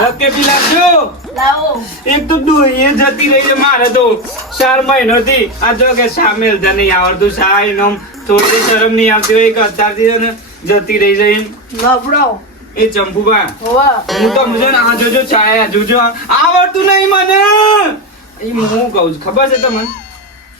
રકે પીલાજો લાવો એક તો દોઈએ જતી રહી છે મારે તો 4 મહિનોથી આ જો કે સામેલ જ નહીં આવડતું સાઈ નમ થોડી શરમ નહીં આવતી હોય કે અત્યારથી ને જતી રહી છે લબડો એ ચંપુબા હોવા હું તો મુજે આ જોજો ચાયા જોજો આવડતું નહીં મને એ હું કહું છું ખબર છે તમને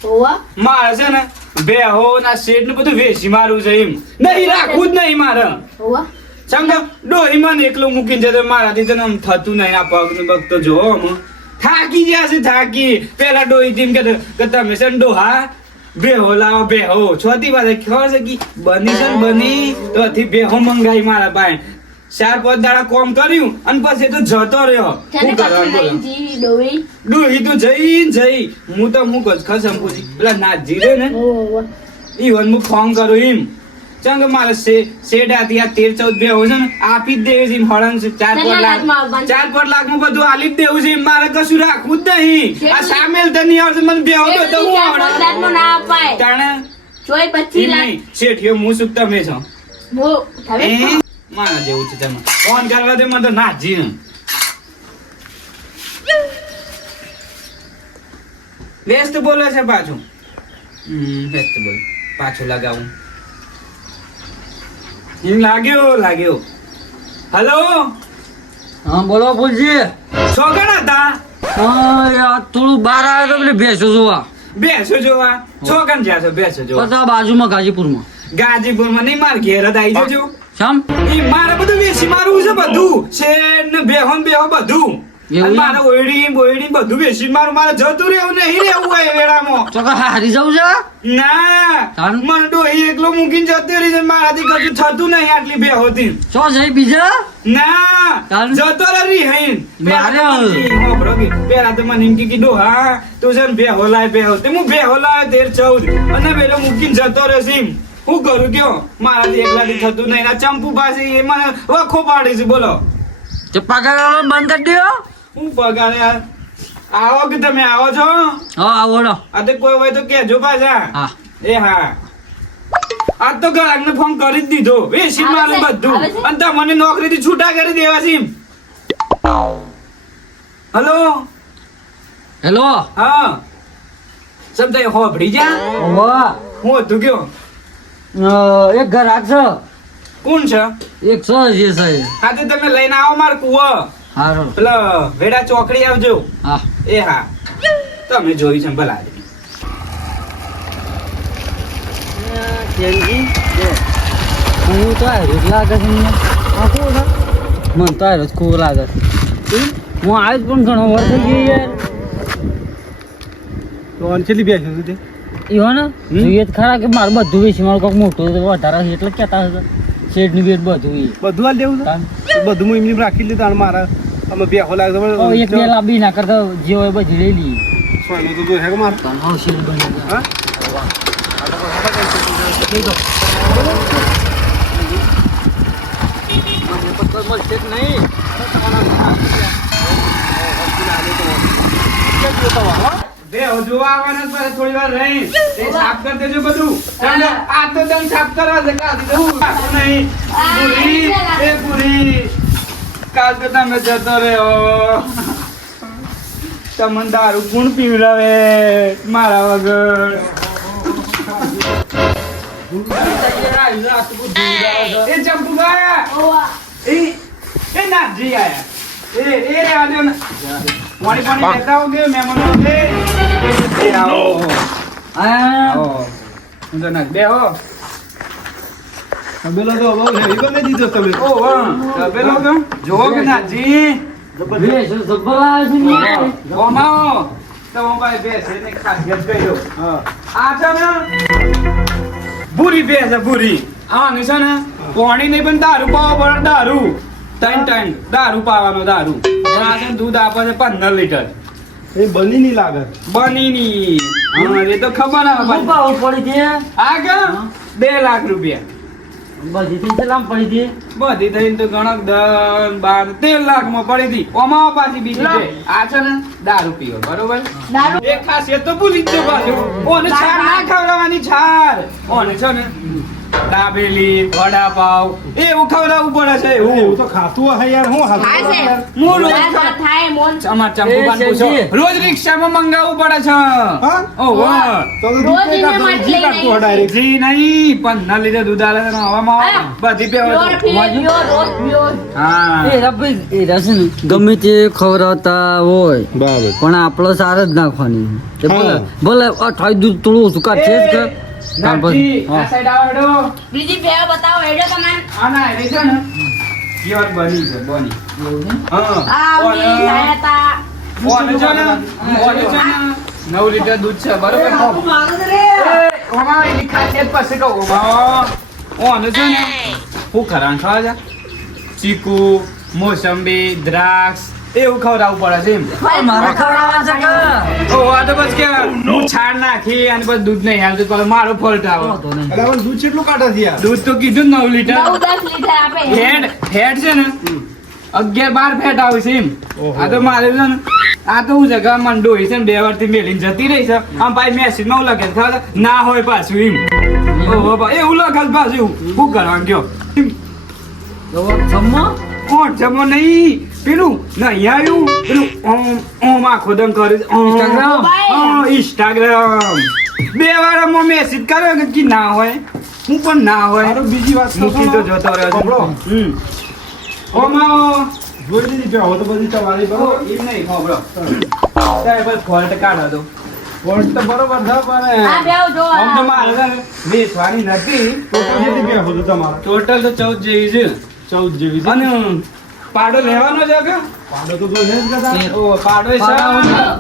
હોવા મારે છે ને બેહો ના શેડ ને બધું વેચી મારું છે એમ નહીં રાખવું જ નહીં મારે હોવા સમજો ડોહી મને એકલું મૂકીને જતો મારાથી તને આમ થતું નહીં આ પગ ને પગ તો જો થાકી ગયા છે થાકી પેલા ડોહી ટીમ કે તમે છે ને ડોહા બેહો લાવો બેહો છોટી વાત ખબર છે કે બની છે ને બની તો અથી બેહો મંગાઈ મારા પાસે 4-5 દાડા કોમ કર્યું અને પછી તો જતો રહ્યો શું કરવાનું બોલો ડોહી તો જઈ હું તો હું ખસમ પૂછી પેલા નાથજી રે ને ઈવન હું ફોન કરું એમ ચંગ મારે શેડ આથી આ 13-14 બે હોય છે ને આપી જ દેવી છે હળંગ 4-5 લાખ માં બધું આલી જ દેવું છે મારે કશું રાખવું જ નહીં આ સામેલ તો નહીં આવશે મને બે હોય તો હું જાણે શેઠિયો હું સુખ તમે છો મારા જેવું છે તમે ફોન કરવા દે મને તો નાજી ને વ્યસ્ત બોલે છે પાછું વ્યસ્ત બોલ પાછું લગાવું એમ લાગ્યો હેલો હા બોલો ફૂલજી છોકરા હતા યાર થોડું બહાર આવે તો ભેંસો જોવા બેસો જોવા છોકરા જ્યાં છો બેસો જોવા બધા બાજુમાં ગાજીપુરમાં ગાજીપુરમાં નહીં માર ઘેર જ આવી જજો શામ ઈ મારે બધું વેચી મારવું છે બધું શેર ને બેહો બધું અને મારે ઓયડી બોયડી બધું વેચી મારું મારે જતું રહેવું નહીં રહેવું હોય વેળામાં ચોકા હારી જવું છે ના મને ડોહી એકલો મૂકીને જતી રહી છે મારાથી કશું થતું નહીં આટલી બેહોતી શો જઈ બીજા ના જતો રહી હઈન પેલા તો મને એમ કે ડોહા તું છે ને બેહો તે હું બેહો લાય 13-14 અને પેલો મૂકીને જતો રહેશે હું કરું કયો મારાથી એકલાથી થતું નહીં આ ચંપુ પાસે એ મને વખો પાડી છે બોલો તે પગાર બંધ કરી દો હું પગારે આવો કે તમે આવો છો હા આવડો આ તો કોઈ હોય તો કેજો પાછા હા એ હા આજ તો ગ્રાહકને ફોન કરી જ દીધો વેચી મારું બધું અને તમને નોકરીથી છૂટા કરી દેવા છે હેલો હેલો હા સમજાય હોભળી જા વાહ હું હતું કયો એક ગ્રાહક છે કોણ છે એક છે જે છે હા તો તમે લઈને આવો માર કુવો હારો પેલા વેડા ચોકડી આવજો હા એ હા તમે જોઈ છે ભલા હું તો આયરો જ લાગે છે મને આ કોણ છે મને તો આયરો જ ખૂબ લાગે છે હું આવ્યો પણ ઘણો વાર થઈ ગયો યાર તો અંચલી બેસ્યો છે તે ઈવો ને જોઈએ જ ખરા કે મારું બધું વેચી મારું કોઈક મોટું વધારે છે એટલે કહેતા હશે શેડની બેટ બધું બધું હાલ દેવું છે બધું હું એમની રાખી લીધું અને મારા અમે બેહો લાગે એક બે લાંબી ના કરતા જે હોય બધી લઈ લઈએ સોનું તો જો હે કે મારે તમારો શેડ બની ગયા જોવા આવવાના પછી થોડી વાર રહી એ સાફ કરી દેજો બધું આ તો દમ સાફ કરવા છે કાલ નહીં પૂરી કાલ તો તમે જતો રહ્યો તમને દારૂ કોણ પીવડાવે મારા વગર એ ચંપુબા એ નાથજી આયા એ રેવા દો ને પાણી લેતા હોગે મહેમાનો છે એ આવો આવો હું તો નાખ બેહો તબેલો તો બહુ હેવી કરી દીધો તમે ઓ વાહ તબેલો તો જોવો કે નાથજી ઓમાઓ તો ભાઈ બેસે ને ખાસિયત કહી દો હા આ છે ને ભૂરી બેસે ભૂરી આ ને છે ને પાણી નહીં પણ દારૂ પાવો પડે દારૂ ત્રણ દારૂ પાવાનો દારૂ આ છે દૂધ આપે છે 15 લીટર એ બની નહીં લાગે બની ની હા એ તો ખબર ના પડી દે આ કે 2 લાખ રૂપિયા બધી થી સલામ પડી દે બધી થઈને તો ગણક 10 12 13 લાખ માં પડી હતી ઓમાં પાછી બીજી છે આ છે ને દારૂ પીવો બરોબર એક ખાસિયત તો ભૂલી જ જો પાછું ઓને છાર ના ખવડાવવાની છાર ઓને છે ને દાબેલી વડાપાવ એવું ખવડાવવું પડે છે એવું એવું તો ખાતું હે યાર હું થાય છે. હું રોજ ના થાય મોન. અમાર ચંપુબાન એ પૂછો છે. રોજ રિક્ષામાં મંગાવવું પડે છે હા? ઓહો તો રોજ દૂધ એને માટે જી કાઢતું હે ડાયરેક્ટ જી નહીં પણ ના લીધે દૂધ આલે છે ને હવામાં આવે ને, બધી પ્યોર પેવા પ્યોર રોજ પ્યોર. હા એ રબી એ રસ ને ગમે તે ખવડાવતા હોય બરાબર પણ આપણો સાર જ નાખવાની એ ભલે હા. ભલે અઠવાડિયું દૂધ થોડું ઓછું કાઢ છે જ કે તાર પછી નાથી, આ હા. સાઈડ આવો હેડો. બીજી બે બતાવો હેડો તમારે. આ ના હેડે છે ને પ્યોર બની છે બની હા આ ઓને- મી લાયા તા. ઓને છે ને ઓને છે ને 9 લીટર દૂધ છે બરોબર એ, ઓમાં એની ખાસિયત પછી કહું ઓમાં ઓને છે ને હું ખરાન ખાવા જા ચીકુ મોસંબી દ્રાક્ષ એવું ખવડાવવું પડે છે એમ મારે ખવડાવવા છે કે ઓ આ તો બસ કે હું છાણ નાખી અને પછી દૂધ નહીં હાલતું તો મારો ફોલ્ટ આવે વાંધો નહીં. એટલે હવે દૂધ કેટલું કાઢે છે યાર દૂધ તો કીધું ને 9 લીટર 9-10 લીટર આપે. ફેટ છે ને 11-12 ફેટ આવે છે એમ ઓહો. આ તો મારે છે ને આ તો હું છે કે મને ડોહી છે ને 2 વર્ષથી મેલીને જતી રહી છે આમ ભાઈ મેસેજમાં એવું લખે છે ખબર છે? ના હોય પાછું એમ ઓહો બા એવું લખે છે પાછું શું કરવાનું કયો તો જમો કોણ જમો નહીં પેલું નહીં આવ્યું પેલું ઓમ આખો દમ કરે છે Instagram? ઇન્સ્ટાગ્રામ 2 વાર અમો મેસેજ કર્યો કે ના હોય હું પણ ના હોય મારો બીજી વાત તો મૂકી તો સુનો. જતો રહ્યો સાંભળો. છે ઓમાં જોઈ લીધી પ્યા તો બધી તમારી બરોબર એમ નહીં ખબરો ત્યારે બસ ફોલ્ટ કાઢો તો વોટ તો બરોબર છે પણ આ બેવ જો આમ તો આ. મારે છે ને વેચવાની નથી ટોટલ કેટલી પ્યા હતું તમારે ટોટલ તો 14 જેવી છે 14 જેવી છે. અને પાડો લેવાનો છે કે પાડો તો જોઈએ જ કદા. ઓ પાડો છે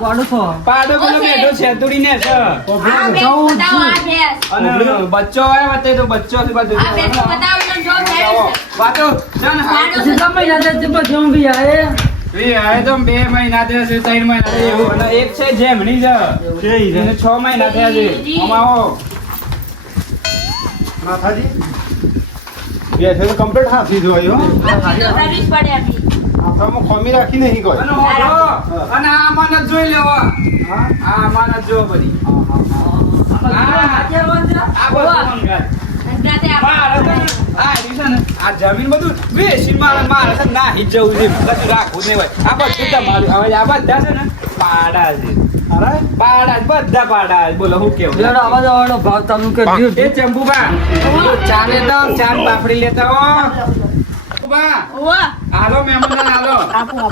પાડો છો પાડો પેલો બેઠો છે તુડી ને છે આ બે બતાવો આ ભેંસ. અને બચ્ચો આવે વતે તો બચ્ચો છે બધું આ ભેંસ બતાવો ને જો ભેંસ. વાતો છે ને પાડો. કેટલા મહિના થયા છે પછી બી આયે એ હવે તો 2 મહિના થયા છે 3 મહિના થયા એવું અને એક છે જેમની છે છે ઈ છે. એને 6 મહિના થયા છે આમાં આવો માથાજી બે છે તો કમ્પ્લીટ હાથી જોઈ હો આ તો સર્વિસ પડે આપી. આમાં ખોમી રાખી નહીં કોઈ અને હોભળો, અને આ અમાનત જોઈ લેવો આ અમાનત જો બધી આ બધું મંગાય. અંદાજે આ મારે છે ને, આ રહ્યું છે ને, આ જમીન બધું વેચીને મારે છે ને નાહી જ જવું છે કશું રાખવું જ નહીં હોય આ બધું તમારું હવે આ બધા છે ને પાડા છે અરે પાડા જ, બધા પાડા જ. બોલો હું કેવું લેડો આવા જવાનો ભાવ ચાલુ કરી એ ચંપુબા ચાલે તો ચાર પાપડી લેતા હો ચંપુબા ઓવા. હાલો મહેમાન હાલો આપો આપો.